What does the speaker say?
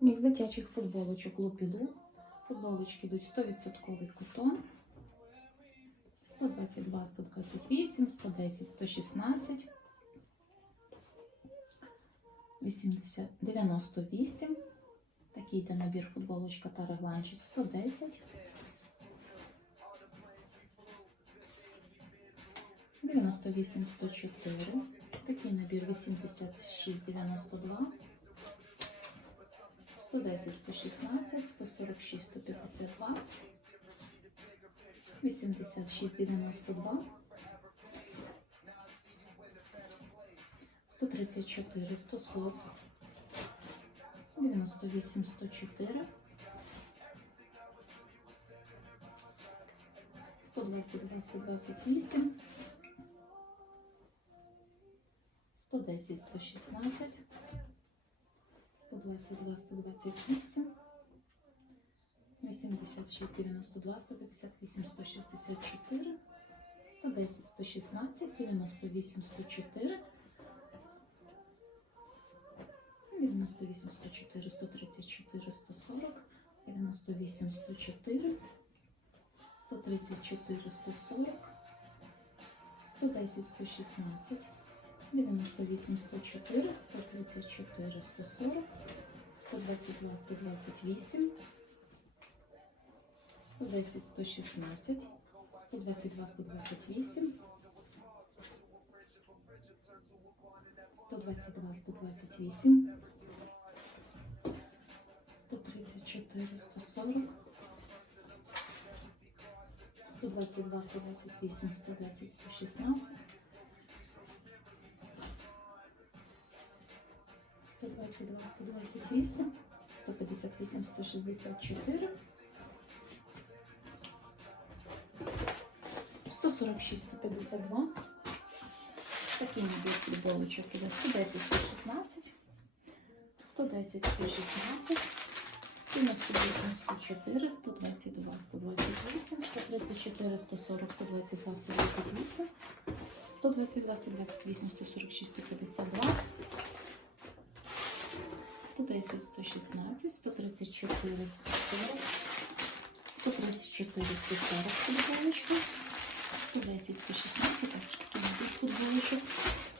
Мікс дитячих футболочок Лупілу. Футболочки йдуть 100% котон. 122, 128, 110, 116, 80, 98. Такий йде набір футболочка та регланчик 110. 98, 104. Такий набір 86, 92. 110, 116, 146, 152. 86, 92. 134, 140. 98, 104. 122, 128. 110, 116. 122, 128. 86, 92, 158, 164. 110, 116, 98, 104. 98, 104, 134, 140, 98, 104, 134, 140, 110, 116, 98, 104, 134, 140, 122, 128, 110, 116, 122, 128, 122, 128, 134, 140, 122, 128, 110, 116, 122, 128, 158, 164, 146, 152, Такий набір футболочок іде 110, 116, 110, 116, 98, 104, 132, 128, 134, 140, 122, 128, 122, 128, 146, 152, 110, 116, 134, 140, 134, 140 футболочки, 110, 116, також такий.